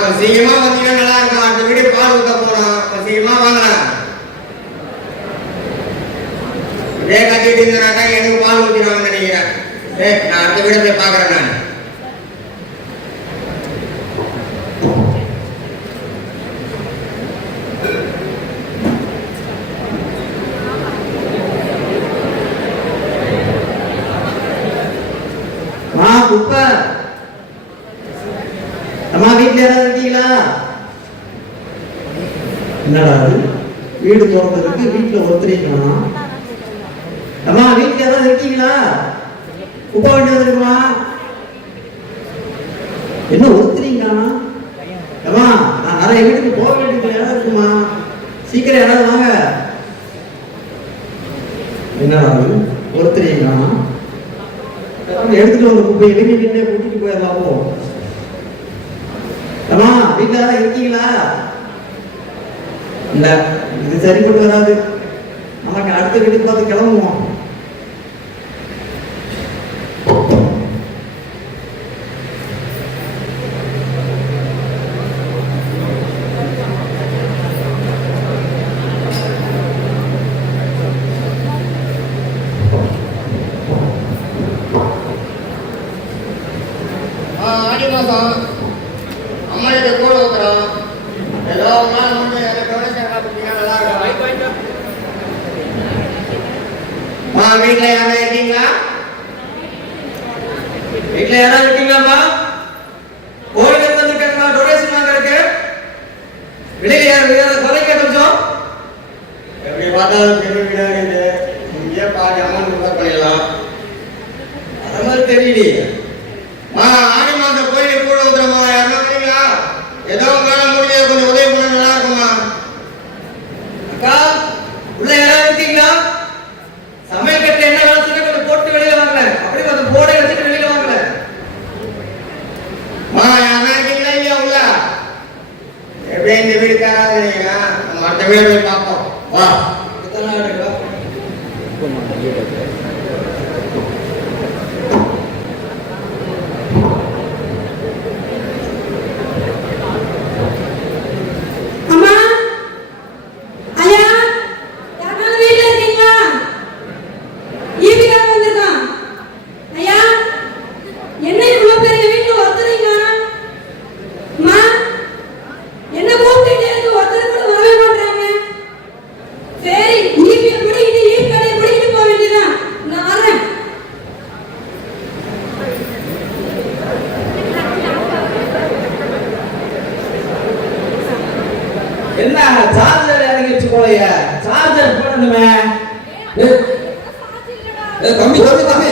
கொஞ்சம் சீக்கிரமா வந்தீங்கன்னா நல்லா இருக்கும் அடுத்த பால் ஊத்த போறோம். கொஞ்சம் சீக்கிரமா வாங்கலாம் இதே கட்டிட்டு பால் ஊற்றிடுவாங்கன்னு நினைக்கிறேன். ஏ நான் அடுத்த வீடு போய் பாக்குறேன் நான். என்னடா அது வீடு திறந்துருக்கு வீட்டில் ஒத்துறீங்களா அம்மா வீட்டுல ஏதாவது இருக்கீங்களா? உப்ப வண்டி இருக்குமா என்ன ஒத்துறீங்களா அம்மா நான் நிறைய வீட்டுக்கு போக வேண்டியது இடம் இருக்குமா? சீக்கிரம் யாராவது வாங்க. என்னடா அது ஒருத்தரீங்களா எடுத்துட்டு வந்து குப்பை எழுதி நின்று கூட்டிட்டு போயிடலாமோ அம்மா வீட்டில் இருக்கீங்களா? இல்லை இது சரிப்பட்டு வராது நமக்கு அடுத்த வீட்டுக்கு பார்த்து கிளம்புவோம். வெளியில யார் வெளியான குறைக்க கொஞ்சம் எப்படி பார்த்தாலும் பெரிய வீடா அமௌண்ட் ரிஃபர் பண்ணிடலாம். அது மாதிரி தெரியலையே. ஆடி மாதம் கோயிலுக்கு கூட வந்துடுமா யாரும் dewe kantor. Wah, kita ada என்ன சார்ஜர் இறங்கி வச்சுக்கோலைய சார்ஜர் போடணுமே. தம்பி தம்பி தம்பி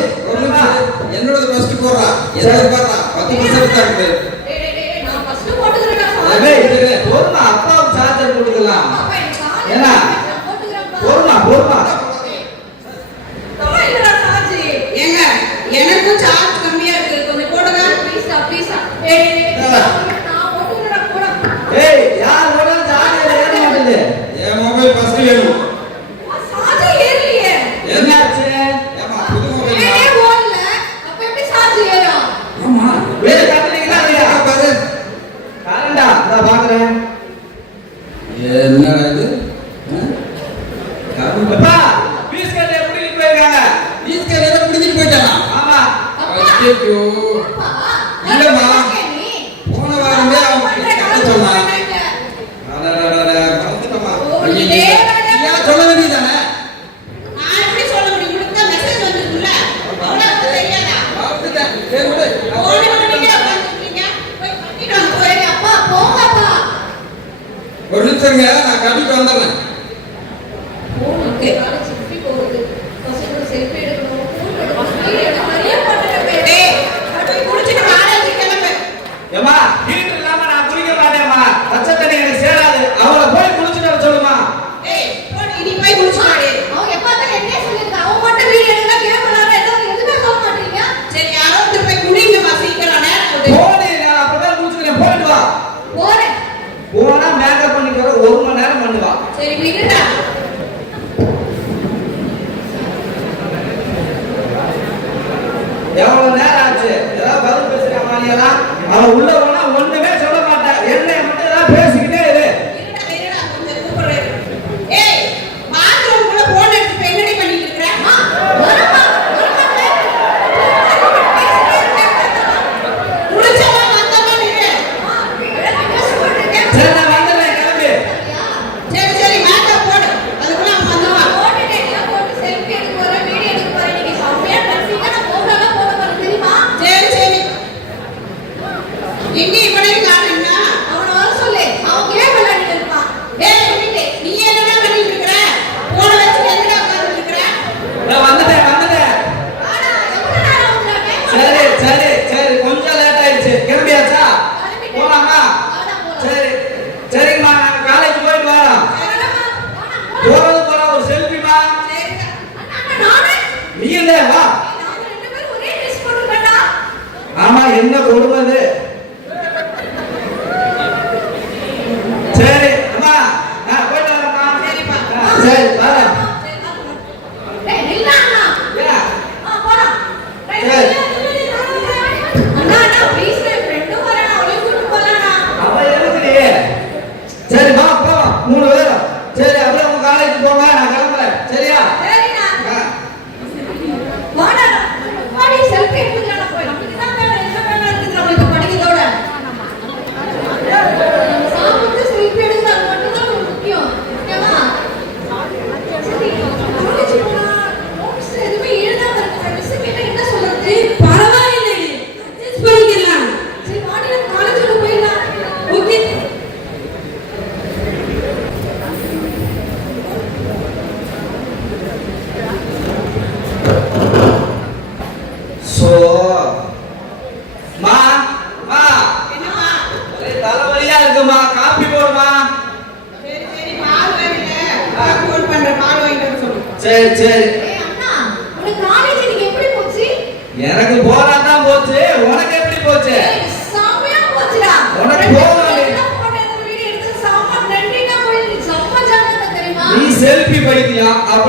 என்னோட? ஃபர்ஸ்ட் போடுறா. எதாவது பாடுறா. பத்து பர்சன்ட் தான் இருக்கு பொருமா அப்பாவுக்கு சார்ஜர் கொடுக்கலாம் ஏன்னா பொருமா பொருமா ஒரு நிமிஷங்க நான் கட்டிட்டு வந்துடுறேன். ஒரு மணி நேரம் பண்ணுவா. சரி விடுடா. எவ்வளவு நேரம் ஆச்சு? ஏதாவது பதில் பேசுறாங்க அவன் உள்ள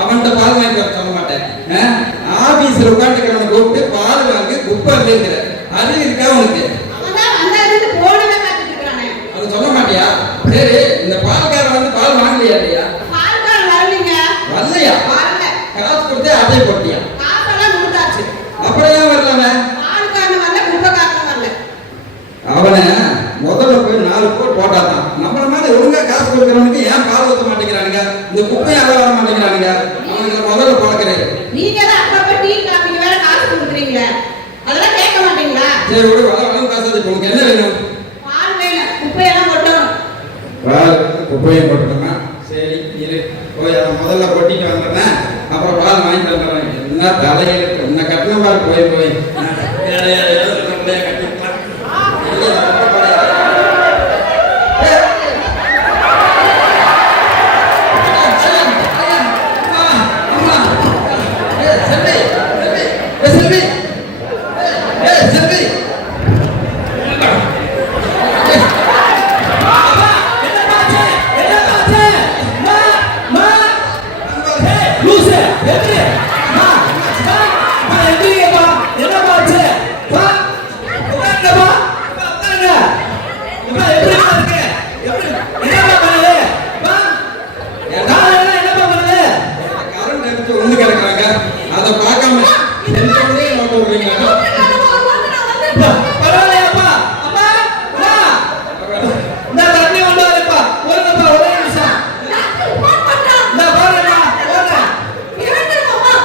அவன்கிட்ட பால் வாங்கி வர சொல்ல மாட்டேன். ஆபீஸ்ல உட்காந்துக்கிறவனை கூப்பிட்டு பால் வாங்கி குப்பை இல்லைங்கிற அது இருக்கா உனக்கு? அது சொல்ல மாட்டியா? சரி இந்த பால்காரன் வந்து பால் வாங்கலையா இல்லையா? வரலையா? காசு கொடுத்து அதே போட்டியா? அப்படியே வரலாம அவனை? முதல்ல போய் நாலு கோல் போட்டாதான். நம்மள மாதிரி ஒழுங்கா காசு கொடுக்குறவனுக்கு ஏன் பால் ஊற்ற மாட்டேங்கிறானுங்க? இந்த குப்பையும் அதை வர மாட்டேங்கிறானுங்க. கொடுக்குறீங்களே அதெல்லாம் கேட்க மாட்டீங்களா? சரி விட வளம் பேசாது என்ன வேணும்?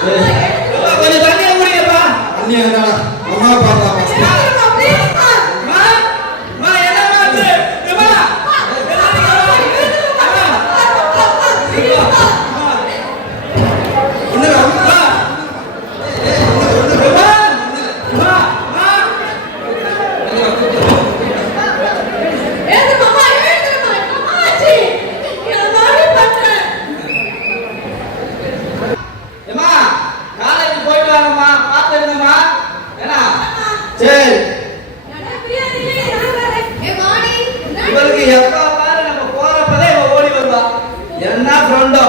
கொஞ்சம் தண்ணி முடியப்பா தண்ணி அம்மா பாப்பா எப்ப பாரு நம்ம போறப்பதான் இவன் ஓடி வருவான். என்ன ஃப்ரெண்டோ?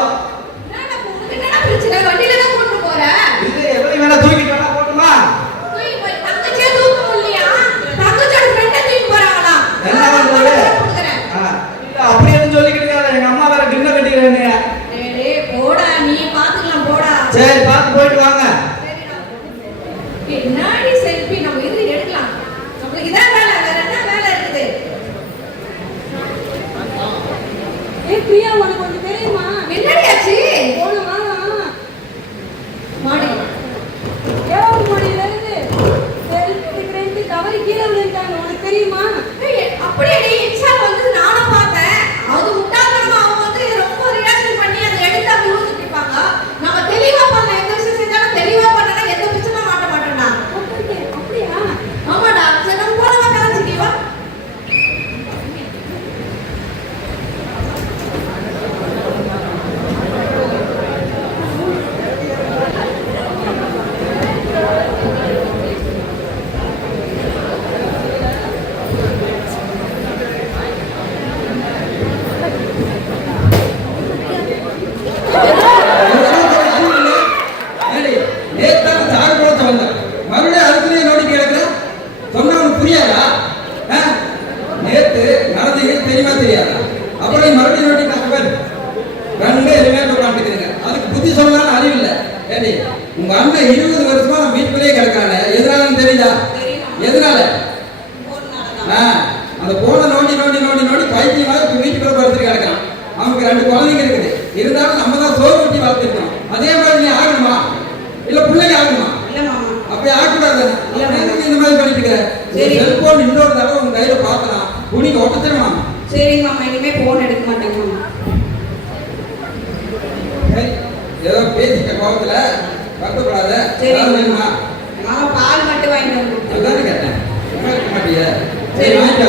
சரி. செல்போன் இன்னொரு தடவை உங்க கையில பாக்கலாம் குடிக்க ஒட்டத்துறமா சரிங்க அம்மா இனிமே போன் எடுக்க மாட்டேங்க ஏதோ பேசிட்ட கோபத்துல வருத்தப்படாத. சரிங்கம்மா மாமா பால் மட்டும் வாங்கிட்டு வந்து கேட்டேன். சரி. வாங்கிட்டு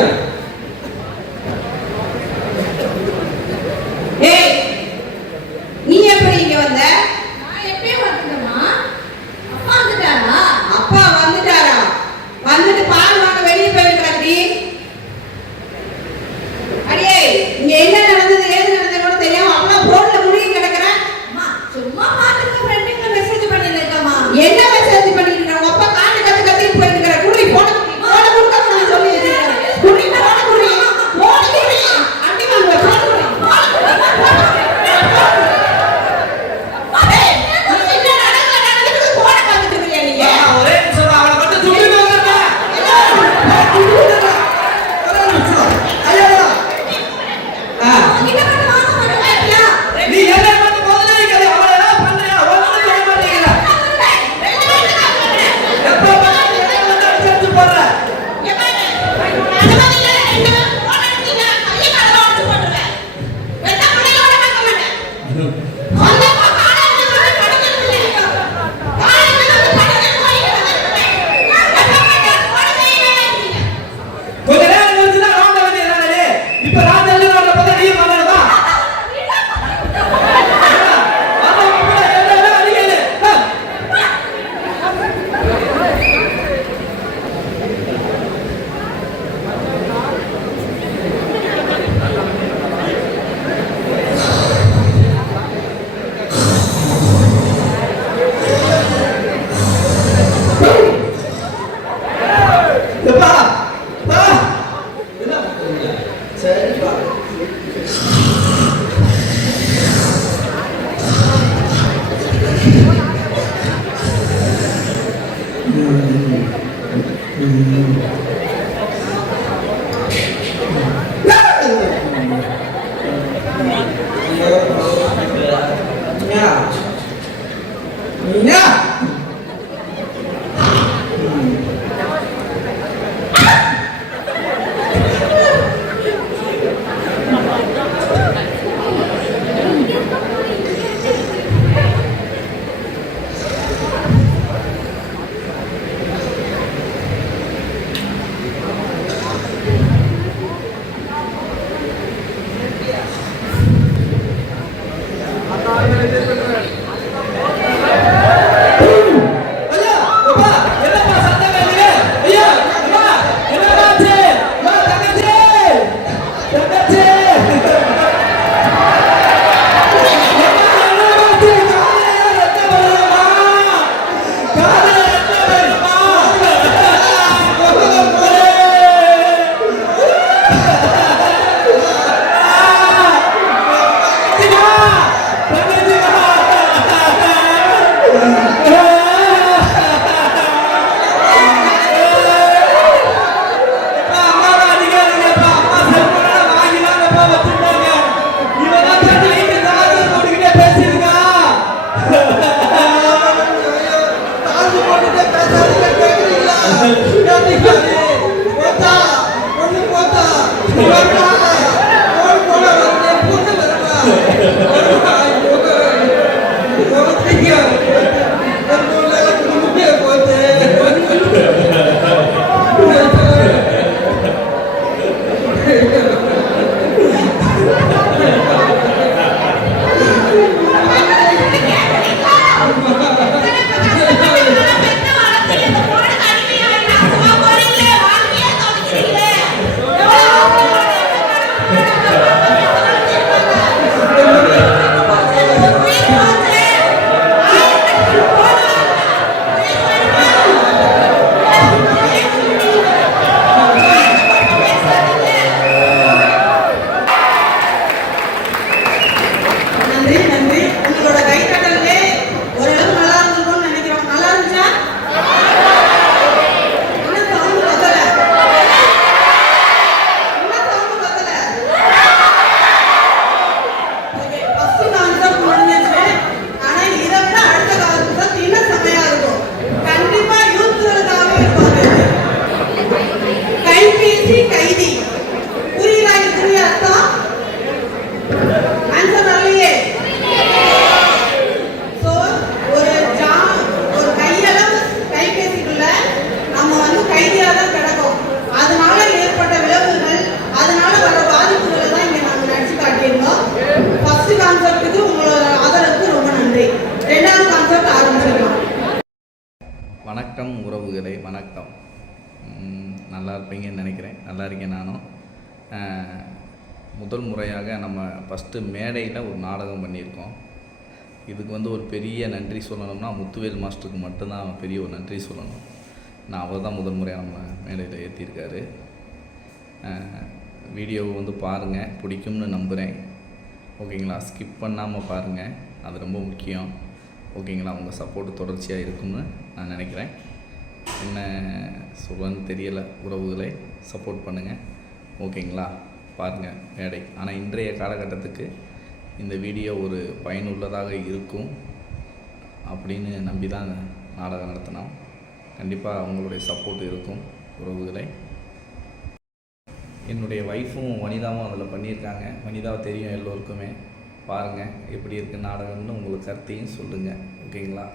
嗯。உறவுகளே வணக்கம். நல்லா இருப்பீங்கன்னு நினைக்கிறேன். நல்லா இருக்கேன் நானும். முதல் முறையாக நம்ம ஃபஸ்ட்டு மேடையில் ஒரு நாடகம் பண்ணியிருக்கோம். இதுக்கு வந்து ஒரு பெரிய நன்றி சொல்லணும்னா முத்துவேல் மாஸ்டருக்கு மட்டும்தான் பெரிய ஒரு நன்றி சொல்லணும். நான் அவர் தான் முதல் முறையாக நம்ம மேடையில் ஏற்றிருக்காரு வீடியோவை வந்து பாருங்கள் பிடிக்கும்னு நம்புகிறேன் ஓகேங்களா? ஸ்கிப் பண்ணாமல் பாருங்கள் அது ரொம்ப முக்கியம். ஓகேங்களா? உங்கள் சப்போர்ட் தொடர்ச்சியாக இருக்கும்னு நான் நினைக்கிறேன். என்ன சொல்கிறேன்னு தெரியலை. உறவுகளை சப்போர்ட் பண்ணுங்கள் ஓகேங்களா? பாருங்கள் மேடை. ஆனால் இன்றைய காலகட்டத்துக்கு இந்த வீடியோ ஒரு பயனுள்ளதாக இருக்கும் அப்படின்னு நம்பி தான் நாடகம் நடத்தினோம். கண்டிப்பாக அவங்களுடைய சப்போர்ட் இருக்கும் உறவுகளை. என்னுடைய ஒய்ஃபும் வனிதாவும் அதில் பண்ணியிருக்காங்க. வனிதாவை தெரியும் எல்லோருக்குமே. பாருங்கள் எப்படி இருக்குது நாடகம்னு உங்களுக்கு கருத்தையும் சொல்லுங்கள் ஓகேங்களா?